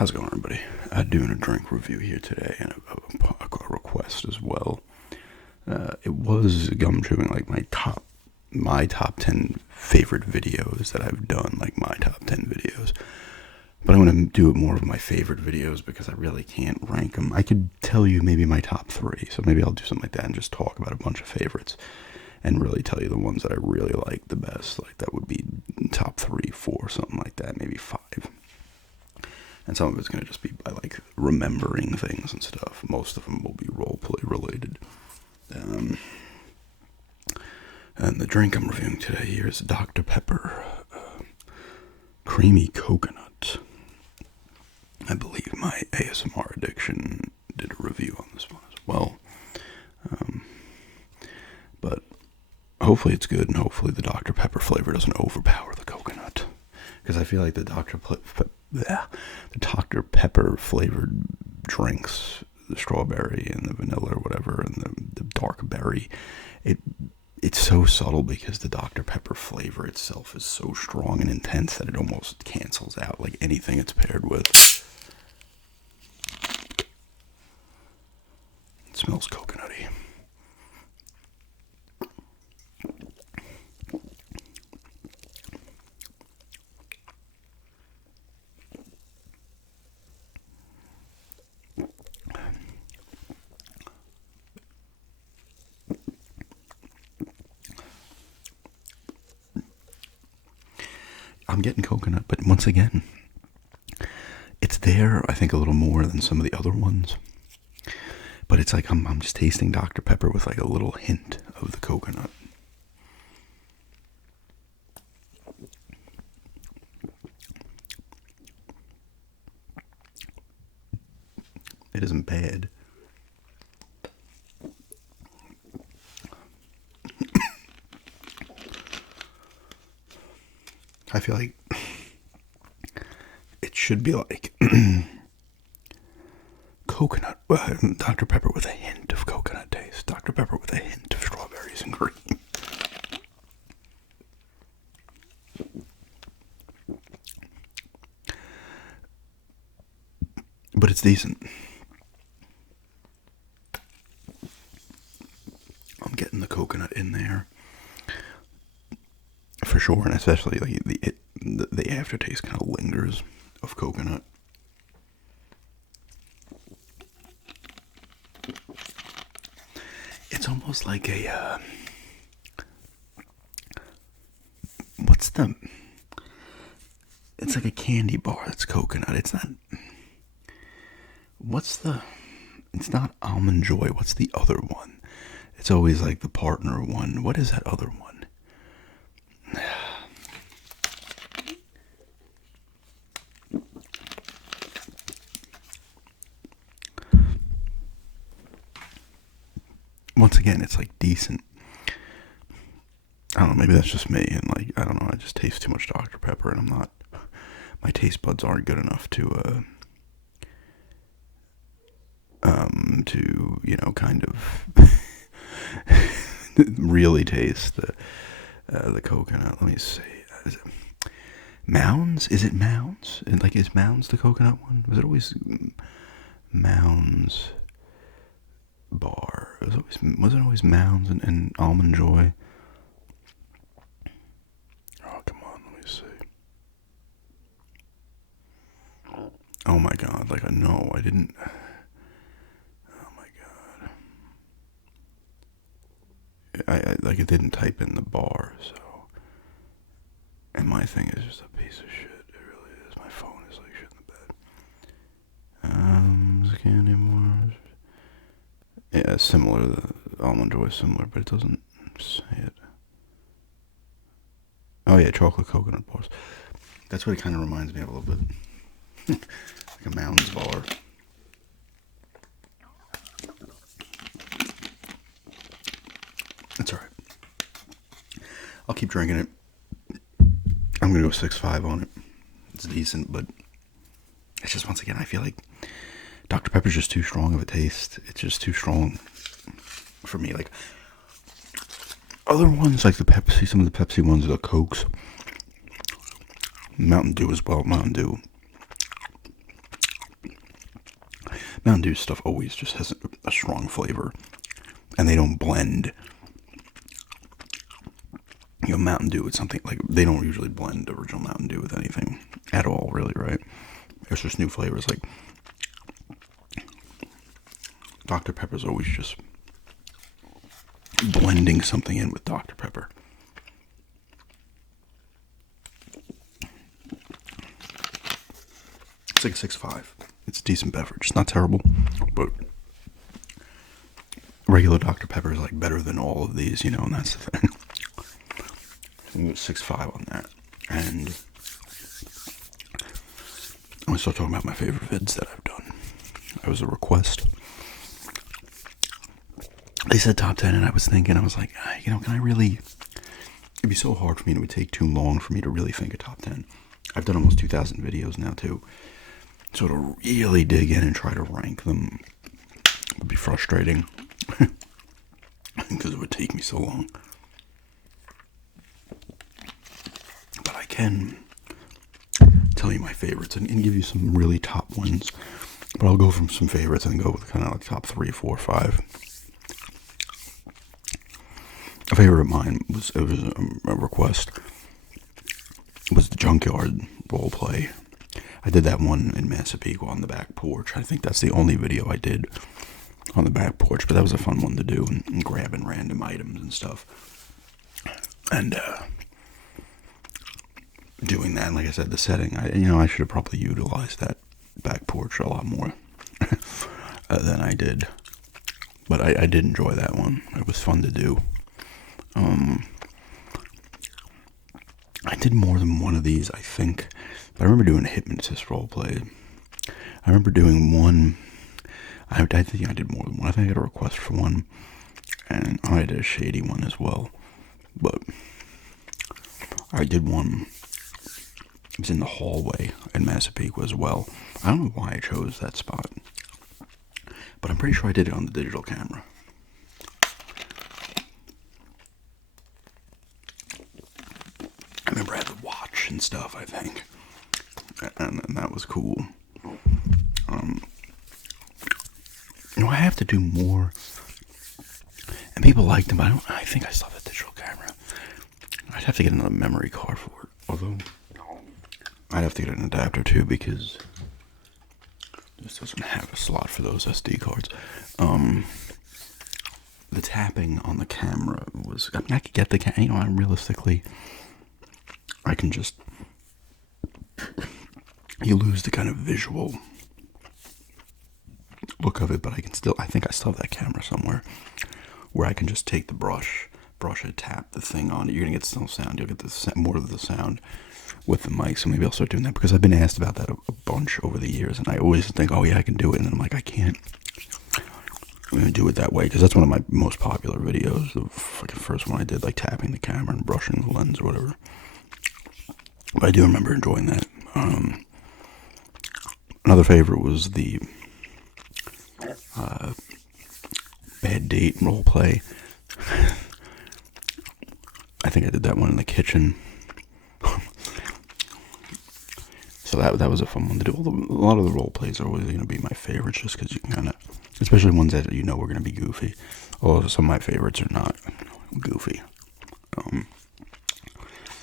How's it going, everybody? Doing a drink review here today, and a request as well. It was gum chewing, like my top 10 favorite videos that I've done, like my top 10 videos. But I'm going to do more of my favorite videos because I really can't rank them. I could tell you maybe my top 3, so maybe I'll do something like that and just talk about a bunch of favorites and really tell you the ones that I really like the best. Like that would be top 3, 4, something like that, maybe 5. And some of it's going to just be by like remembering things and stuff. Most of them will be roleplay related. And the drink I'm reviewing today here is Dr. Pepper Creamy Coconut. I believe my ASMR Addiction did a review on this one as well. But hopefully it's good, and hopefully the Dr. Pepper flavor doesn't overpower the coconut. Because I feel like the Dr. Pepper flavored drinks, the strawberry and the vanilla or whatever, and the dark berry, it's so subtle because the Dr. Pepper flavor itself is so strong and intense that it almost cancels out like anything it's paired with. It smells coconutty. I'm getting coconut, but once again, it's there, I think, a little more than some of the other ones. But it's like I'm just tasting Dr. Pepper with like a little hint of the coconut. It isn't bad. I feel like it should be like coconut, Dr. Pepper with a hint of coconut taste, Dr. Pepper with a hint of strawberries and cream. But it's decent. I'm getting the coconut in there for sure, and especially like the aftertaste kind of lingers of coconut. It's almost like a it's like a candy bar that's coconut. It's not Almond Joy. What's the other one? It's always like the partner one. What is that other one? Once again, it's like decent. I don't know, maybe that's just me, and like, I don't know, I just taste too much Dr. Pepper, and my taste buds aren't good enough to kind of really taste the coconut. Let me see. Is it Mounds? Is it Mounds? And like, is Mounds the coconut one? Was it always Mounds bar? Was it always Mounds and Almond Joy? Oh, come on, let me see. Oh my god, like, no, I didn't. Oh my god. I like, it didn't type in the bar, so. And my thing is just a piece of shit. It really is. My phone is like shit in the bed. Candy bars. Yeah, similar. The Almond Joy is similar, but it doesn't say it. Oh yeah, chocolate coconut bars. That's what it kind of reminds me of a little bit. Like a Mounds bar. That's alright. I'll keep drinking it. I'm gonna go 6.5 on it. It's decent, but it's just, once again, I feel like Dr. Pepper's just too strong of a taste. It's just too strong for me. Like, other ones, like the Pepsi, some of the Pepsi ones, the Cokes, Mountain Dew as well. Mountain Dew Mountain Dew stuff always just has a strong flavor, and they don't blend. You know, Mountain Dew with something like they don't usually blend original Mountain Dew with anything at all, really, right? It's just new flavors. Like Dr. Pepper's always just blending something in with Dr. Pepper. It's like 6.5. It's a decent beverage. It's not terrible, but regular Dr. Pepper is like better than all of these, you know, and that's the thing. I'm going to 6.5 on that. And I'm going to start talking about my favorite vids that I've done. That was a request. They said top 10, and I was thinking, I was like, you know, can I really... It'd be so hard for me, and it would take too long for me to really think of top 10. I've done almost 2,000 videos now, too. So to really dig in and try to rank them would be frustrating. Because it would take me so long. But I can tell you my favorites and give you some really top ones. But I'll go from some favorites and go with kind of like top 3, 4, 5. A favorite of mine was a request. It was the Junkyard roleplay. I did that one in Massapequa on the back porch. I think that's the only video I did on the back porch, but that was a fun one to do, and grabbing random items and stuff. And doing that, and like I said, the setting, I should have probably utilized that back porch a lot more than I did. But I did enjoy that one. It was fun to do. I did more than one of these, I think. But I remember doing a hypnotist roleplay. I remember doing one. I think I did more than one. I think I got a request for one. And I did a shady one as well. But I did one. It was in the hallway in Massapequa as well. I don't know why I chose that spot. But I'm pretty sure I did it on the digital camera. I remember I had the watch and stuff, I think. And that was cool. I have to do more. And people liked them, but I think I still have a digital camera. I'd have to get another memory card for it. Although, I'd have to get an adapter too, because this doesn't have a slot for those SD cards. The tapping on the camera was... I could get the camera, realistically... I can just... You lose the kind of visual look of it, but I think I still have that camera somewhere where I can just take the brush and tap the thing on it. You're going to get some sound. You'll get more of the sound with the mic, so maybe I'll start doing that, because I've been asked about that a bunch over the years, and I always think, oh yeah, I can do it, and then I'm like, I can't. I'm going to do it that way, because that's one of my most popular videos. The fucking first one I did, like tapping the camera and brushing the lens or whatever. But I do remember enjoying that. Another favorite was the bad date roleplay. I think I did that one in the kitchen. So that was a fun one to do. A lot of the role plays are always going to be my favorites, just because you can kind of, especially ones that you know are going to be goofy. Although some of my favorites are not goofy.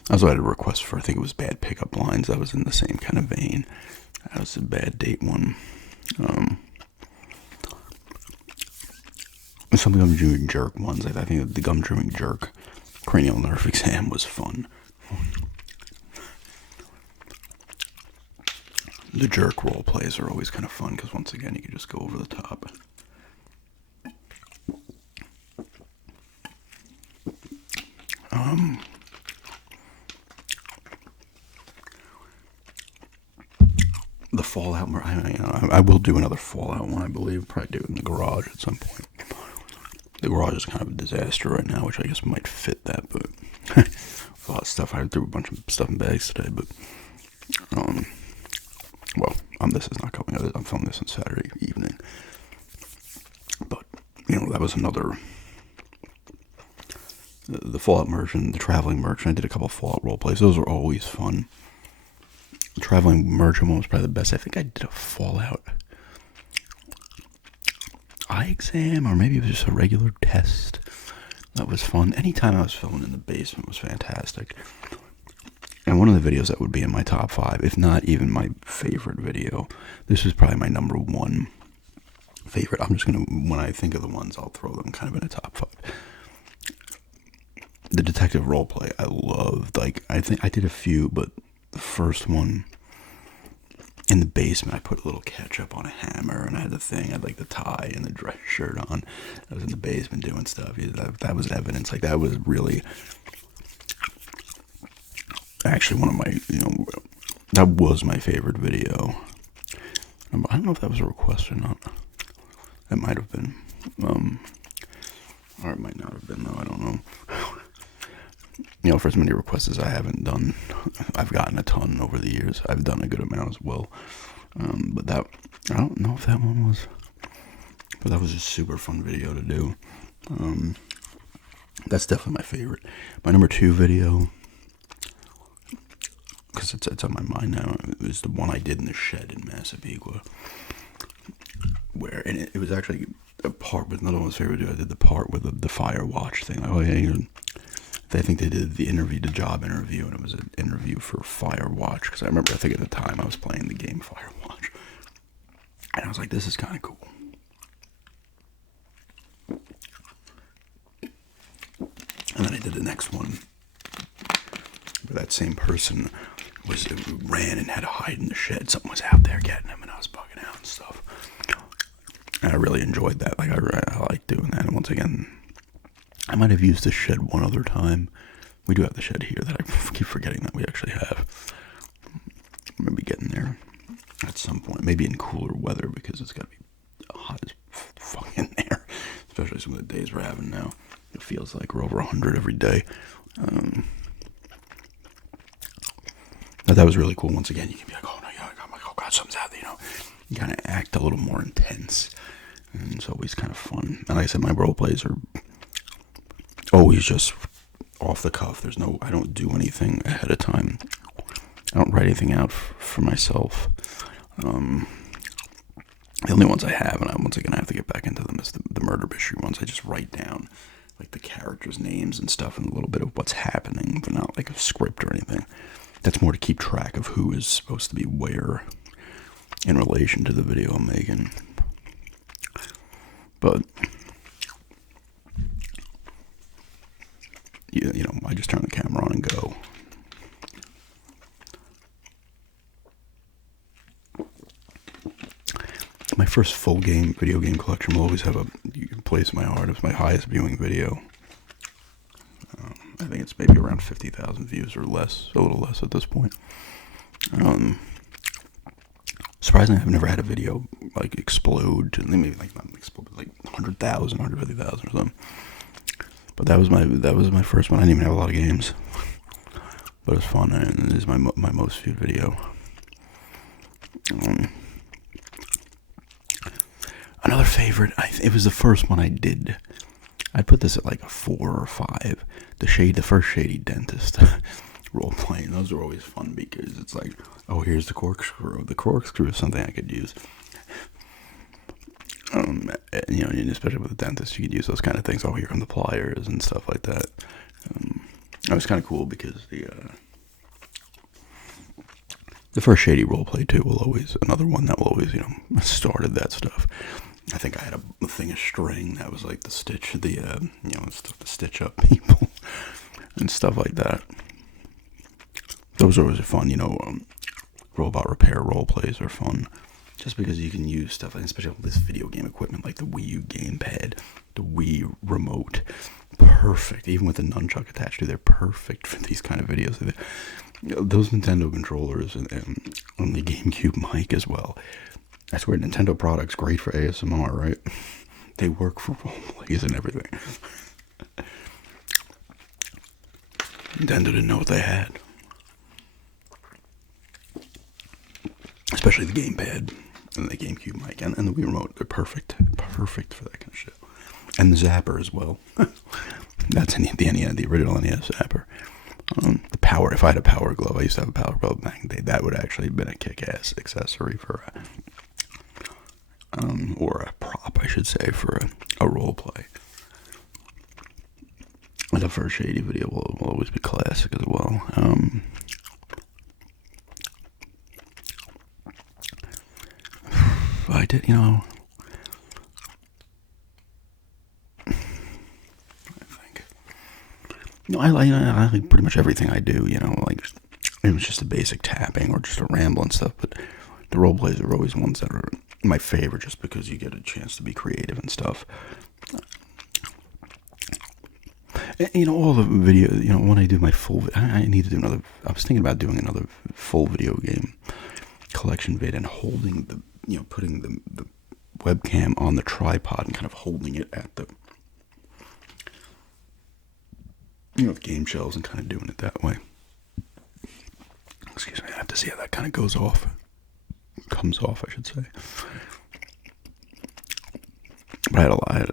I also had a request for, I think it was bad pickup lines. That was in the same kind of vein. That was a bad date one. Some of the gum chewing jerk ones. I think the gum chewing jerk cranial nerve exam was fun. The jerk role plays are always kind of fun, because once again you can just go over the top. The Fallout, I will do another Fallout one, I believe. Probably do it in the garage at some point. The garage is kind of a disaster right now, which I guess might fit that, but a lot of stuff. I threw a bunch of stuff in bags today, but this is not coming out. I'm filming this on Saturday evening. But, that was another... The Fallout merchant, the traveling merchant. I did a couple of Fallout role plays. Those were always fun. The traveling merchant one was probably the best. I think I did a Fallout eye exam, or maybe it was just a regular test. That was fun. Anytime I was filming in the basement was fantastic. And one of the videos that would be in my top 5, if not even my favorite video, this was probably my number 1 favorite. I'm just going to, when I think of the ones, I'll throw them kind of in a top 5. The detective roleplay, I loved. Like, I think I did a few, but the first one, in the basement, I put a little ketchup on a hammer, and I had the thing, I had like the tie and the dress shirt on. I was in the basement doing stuff. That was evidence. Like, that was really, actually one of my, that was my favorite video. I don't know if that was a request or not. It might have been. Or it might not have been, though. I don't know. For as many requests as I haven't done, I've gotten a ton over the years. I've done a good amount as well. But that, I don't know if that one was, but that was a super fun video to do. That's definitely my favorite. My number 2 video, because it's on my mind now, is the one I did in the shed in Massapequa. And it was actually a part with another one's favorite video. I did the part with the fire watch thing. Like, oh yeah, I think they did the job interview, and it was an interview for Firewatch, because I think at the time I was playing the game Firewatch, and I was like, this is kind of cool. And then I did the next one, where that same person ran and had to hide in the shed. Something was out there getting him, and I was bugging out and stuff. And I really enjoyed that. Like, I like doing that. And once again, I might have used the shed one other time. We do have the shed here that I keep forgetting that we actually have. Maybe getting there at some point. Maybe in cooler weather, because it's got to be hot as fuck in there. Especially some of the days we're having now. It feels like we're over 100 every day. But that was really cool. Once again, you can be like, oh no, yeah, oh god, something's out there, You kind of act a little more intense. And it's always kind of fun. And like I said, my role plays are always just off the cuff. I don't do anything ahead of time. I don't write anything out for myself. The only ones I have, and once again I have to get back into them, is the murder mystery ones. I just write down like the characters' names and stuff, and a little bit of what's happening, but not like a script or anything. That's more to keep track of who is supposed to be where in relation to the video I'm making. But I just turn the camera on and go. My first full video game collection will always have a place in my heart. It's my highest viewing video. I think it's maybe around 50,000 views or less, a little less at this point. Surprisingly, I've never had a video like explode to maybe like not explode, but like 100,000, 150,000 or something. But that was my first one. I didn't even have a lot of games, but it was fun, and it is my most viewed video. Another favorite, it was the first one I did. I'd put this at like a 4 or 5. The first Shady Dentist role playing. Those are always fun because it's like, oh, here's the corkscrew. The corkscrew is something I could use. And especially with the dentist, you could use those kind of things. Oh, here come the pliers and stuff like that. It was kind of cool because the first Shady roleplay too another one that will always started that stuff. I think I had a thing of string that was like the stitch, stuff to stitch up people and stuff like that. Those are always fun, robot repair role plays are fun. Just because you can use stuff, especially with this video game equipment like the Wii U gamepad, the Wii remote, perfect. Even with the nunchuck attached to it, they're perfect for these kind of videos. Those Nintendo controllers and the GameCube mic as well. I swear, Nintendo products great for ASMR, right? They work for role plays and everything. Nintendo didn't know what they had. Especially the gamepad and the GameCube mic and the Wii remote. They're perfect. Perfect for that kind of shit. And the Zapper as well. That's the original NES Zapper. The power, if I had a Power Glove, I used to have a Power Glove back in the day, that would actually have been a kick-ass accessory for or a prop, I should say, for a role play. The first Shady video will always be classic as well. I did, I think. I like pretty much everything I do, like, it was just a basic tapping or just a ramble and stuff, but the role plays are always ones that are my favorite just because you get a chance to be creative and stuff. All the video, when I do my I need to do another, I was thinking about doing another full video game collection vid and holding putting the webcam on the tripod and kind of holding it at the, the game shelves and kind of doing it that way. Excuse me, I have to see how that kind of comes off, I should say. But I had a lot,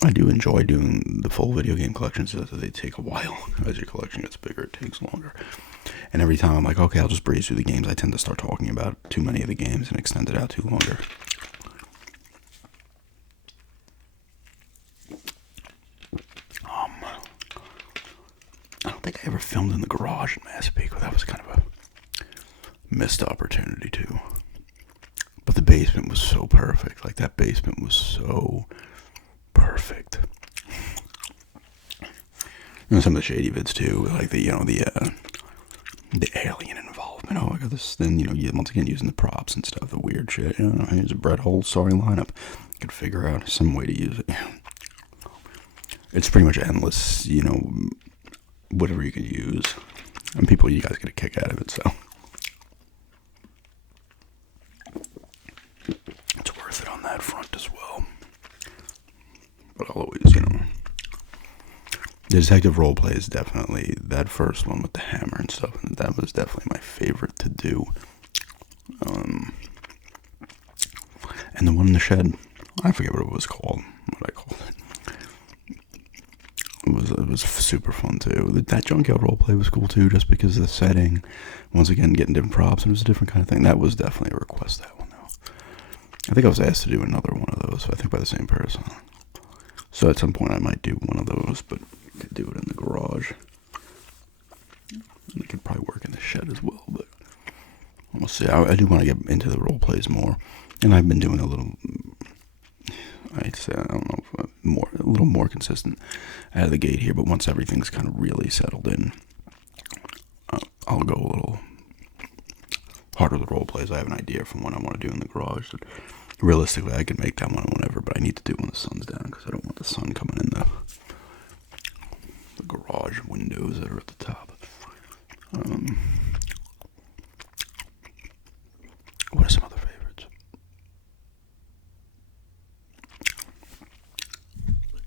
I do enjoy doing the full video game collections, so that they take a while. As your collection gets bigger, it takes longer. And every time I'm like, okay, I'll just breeze through the games, I tend to start talking about too many of the games and extend it out too longer. I don't think I ever filmed in the garage in Massapequa. That was kind of a missed opportunity too. But the basement was so perfect. Like, that basement was so perfect. Some of the Shady vids too, like the alien involvement. Oh, I got this. Then once again using the props and stuff, the weird shit. Here's a Brett Hole sorry lineup. Could figure out some way to use it. It's pretty much endless. Whatever you can use, and you guys get a kick out of it. So it's worth it on that front as well. But I'll always, the detective roleplay is definitely that first one with the hammer and stuff, and that was definitely my favorite to do. And the one in the shed, I forget what it was called, what I called it. It was super fun too. That junkyard roleplay was cool too, just because of the setting. Once again, getting different props, and it was a different kind of thing. That was definitely a request, that one though. I think I was asked to do another one of those, I think by the same person. So at some point I might do one of those, but I could do it in the garage. And I could probably work in the shed as well, but we'll see. I do want to get into the role plays more, and I've been doing a little, I'd say, I don't know, a little more consistent out of the gate here, but once everything's kind of really settled in, I'll go a little harder with role plays. I have an idea from what I want to do in the garage. That realistically, I can make that one whenever, but I need to do it when the sun's down, because I don't want the sun coming in the garage windows that are at the top. What are some other favorites?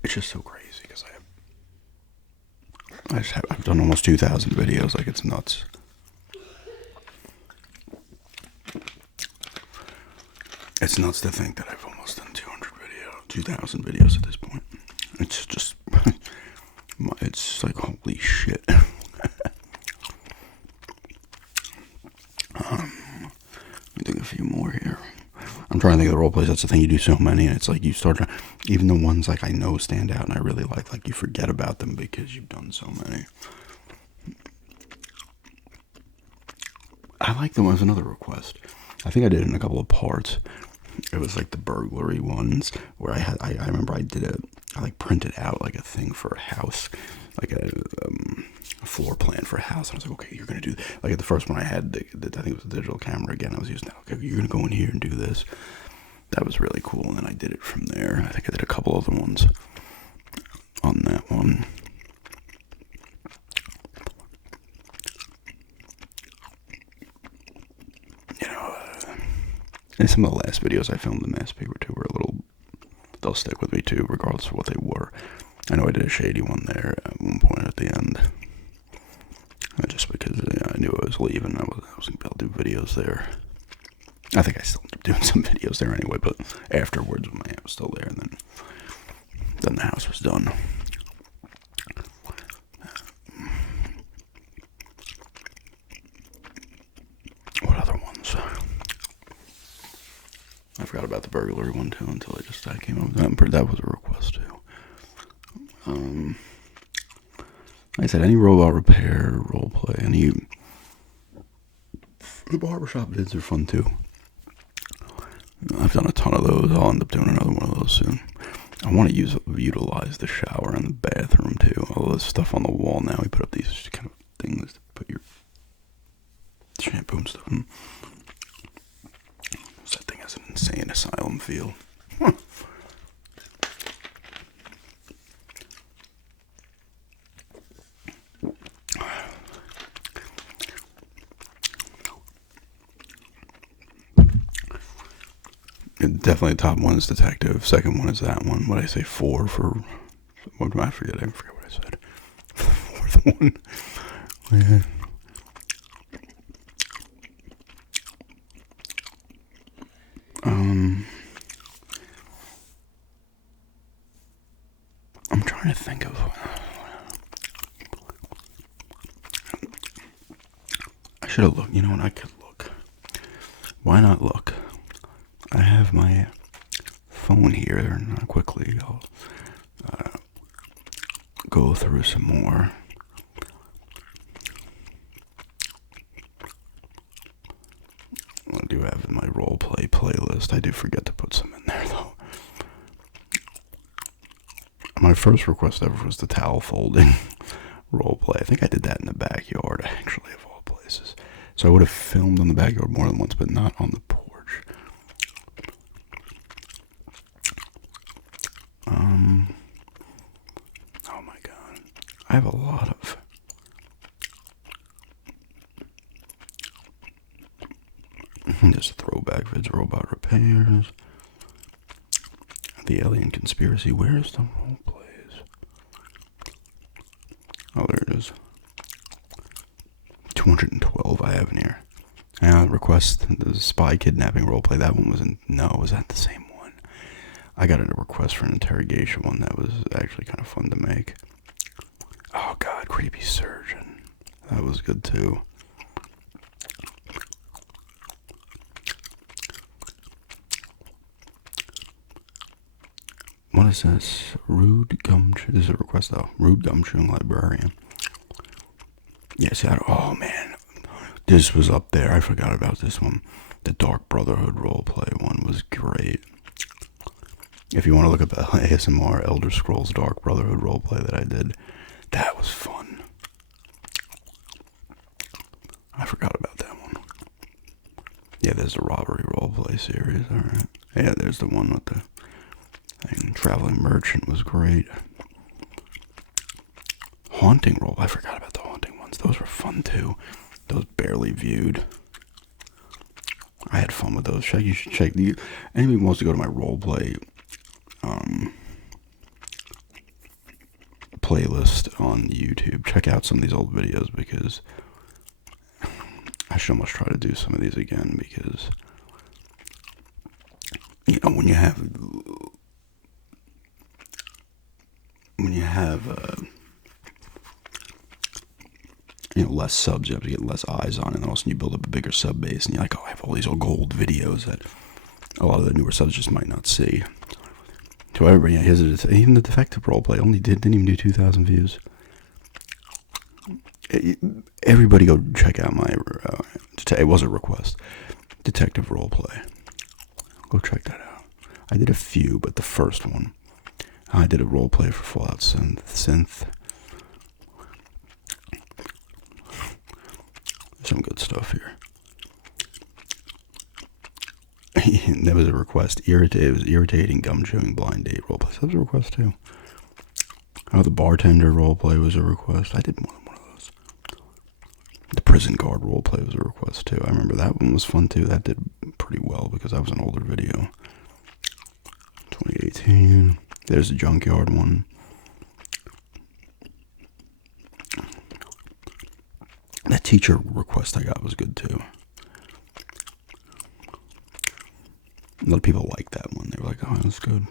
It's just so crazy because I've done almost 2,000 videos. Like, it's nuts. It's nuts to think that I've almost done 2,000 videos at this point. It's just, it's like, holy shit. Let me think a few more here. I'm trying to think of the role plays. That's the thing, you do so many, and it's like you start to, even the ones like I know stand out and I really like you forget about them because you've done so many. I like them as another request. I think I did it in a couple of parts. It was like the burglary ones where I remember I printed out like a thing for a house, like a floor plan for a house. And I was like, okay, you're going to do, like at the first one I had, I think it was the digital camera again. I was using that. Okay, you're going to go in here and do this. That was really cool. And then I did it from there. I think I did a couple other ones on that one. And some of the last videos I filmed in Massapequa too were they'll stick with me too, regardless of what they were. I know I did a Shady one there at one point at the end. Just because I knew I was leaving, I was going to be able to do videos there. I think I still ended up doing some videos there anyway, but afterwards when my aunt was still there, and then the house was done. What other ones? forgot about the burglary one too until I came up with that. But that was a request too. Like I said, any robot repair, roleplay, the barbershop vids are fun too. I've done a ton of those. I'll end up doing another one of those soon. I want to utilize the shower and the bathroom too. All this stuff on the wall now. We put up these kind of things to put your shampoo and stuff in. That thing has an insane asylum feel. Definitely top one is detective. Second one is that one. What did I say? 4 for... What did I forget? I forget what I said. Fourth one. Yeah. I'm trying to think of... I should have looked. You know what? I could look. Why not look? I have my phone here, and quickly I'll go through some more. I do have my roleplay playlist. I do forget to put some in there, though. My first request ever was the towel folding roleplay. I think I did that in the backyard, actually, of all places. So I would have filmed in the backyard more than once, but not on the porch. Oh my god. I have a lot of... Just throwback vids, robot repairs. The alien conspiracy. Where's the role plays? Oh, there it is. 212 I have in here. Request the spy kidnapping roleplay. That one wasn't. No, was that the same one? I got a request for an interrogation one that was actually kind of fun to make. Oh god, creepy surgeon. That was good too. What is this? Rude gumshoe. This is a request though. Rude gumshoe librarian. Yes, oh man. This was up there. I forgot about this one. The Dark Brotherhood roleplay one was great. If you want to look up the ASMR Elder Scrolls Dark Brotherhood roleplay that I did, that was fun. I forgot about that one. Yeah, there's the robbery roleplay series. Alright. Yeah, there's the one with the thing. Traveling Merchant was great. Haunting role. I forgot about the haunting ones. Those were fun too. Those barely viewed. I had fun with those. You should check. Anybody who wants to go to my roleplay playlist on YouTube, check out some of these old videos because I should almost try to do some of these again because, you know, when you have you know, less subs, you have to get less eyes on it, and all of a sudden you build up a bigger sub base, and you're like, oh, I have all these old gold videos that a lot of the newer subs just might not see. So everybody, yeah, even the defective roleplay didn't even do 2,000 views. Everybody go check out my, it was a request, detective roleplay. Go check that out. I did a few, but the first one, I did a roleplay for Fallout Synth. Some good stuff here. That was a request. It was irritating, gum chewing, blind date roleplay. That was a request too. Oh, the bartender roleplay was a request. I did more than one of those. The prison guard roleplay was a request too. I remember that one was fun too. That did pretty well because that was an older video. 2018. There's the junkyard one. That teacher request I got was good too. A lot of people liked that one. They were like, oh, that's good.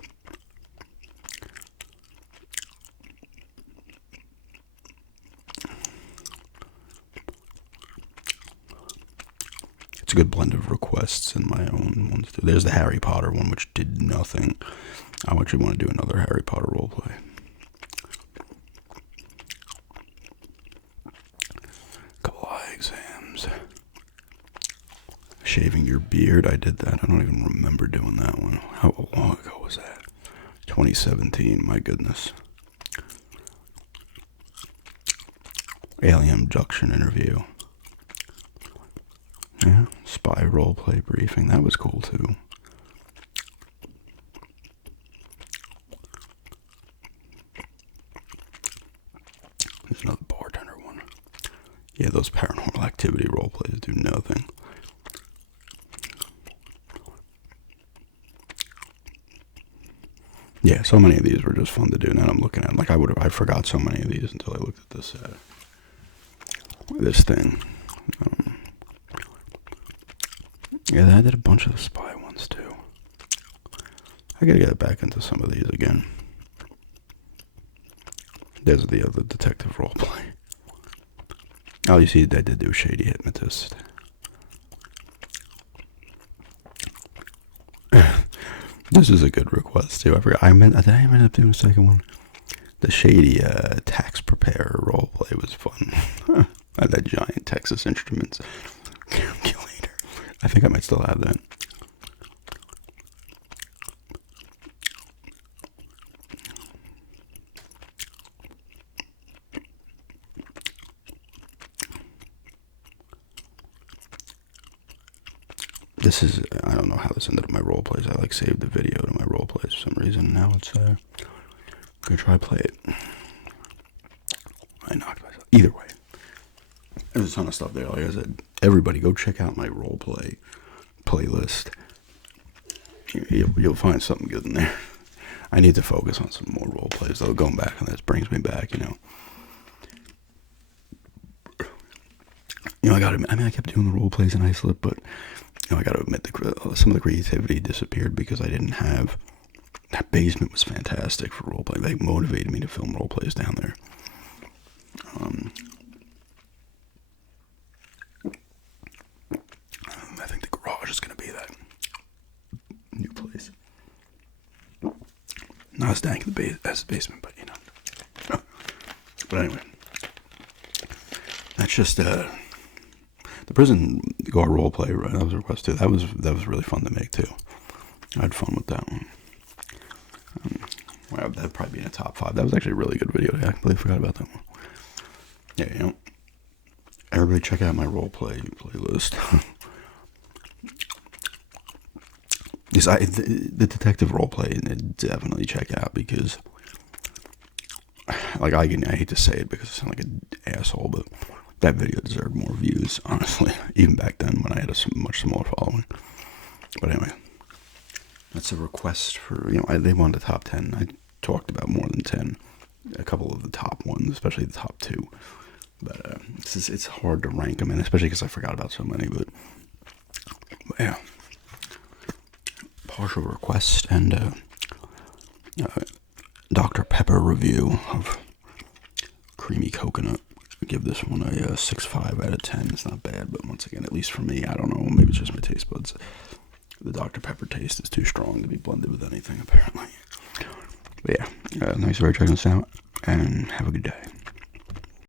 it's a good blend of requests and my own ones too. There's the Harry Potter one, which did nothing. I actually want to do another Harry Potter roleplay. Couple eye exams. Shaving your beard, I did that. I don't even remember doing that one. How long ago was that? 2017, my goodness. Alien abduction interview. Yeah, spy roleplay briefing. That was cool too. There's another bartender one. Yeah, those paranormal activity roleplays do nothing. Yeah, so many of these were just fun to do. Now I'm looking at them, like I forgot so many of these until I looked at this thing. Yeah, I did a bunch of the spy ones too. I gotta get back into some of these again. There's the other detective roleplay. Oh, you see, I did do Shady Hypnotist. This is a good request too. I forgot. Did I end up doing a second one? The Shady tax preparer roleplay was fun. I had that giant Texas Instruments calculator. I think I might still have that. This is, I don't know how this ended up in my role plays. I like saved the video to my role plays for some reason. Now it's I'm gonna try to play it. I knocked myself. Either way, there's a ton of stuff there. Like I said, everybody go check out my role play playlist. You'll find something good in there. I need to focus on some more role plays though. Going back and this brings me back, I kept doing the role plays in Islip, but I got to admit, some of the creativity disappeared because I didn't have. That basement was fantastic for role playing. They motivated me to film role plays down there. I think the garage is going to be that new place. Not as dank as the basement, but But anyway, that's just the prison guard role play. Right, that was a request too. That was really fun to make too. I had fun with that one. Well, that'd probably be in a top 5. That was actually a really good video. I completely forgot about that one. Yeah, everybody check out my role play playlist. The detective role play, definitely check out because, like, I hate to say it because I sound like an asshole, but that video deserved more views, honestly, even back then when I had a much smaller following. But anyway, that's a request for, they wanted the top 10. I talked about more than 10. A couple of the top ones, especially the top 2. But it's hard to rank them, and especially because I forgot about so many. But yeah, partial request and Dr. Pepper review of creamy coconut. I give this one a 6.5 out of 10. It's not bad, but once again, at least for me, I don't know. Maybe it's just my taste buds. The Dr. Pepper taste is too strong to be blended with anything, apparently. But yeah, thanks for checking us out, and have a good day.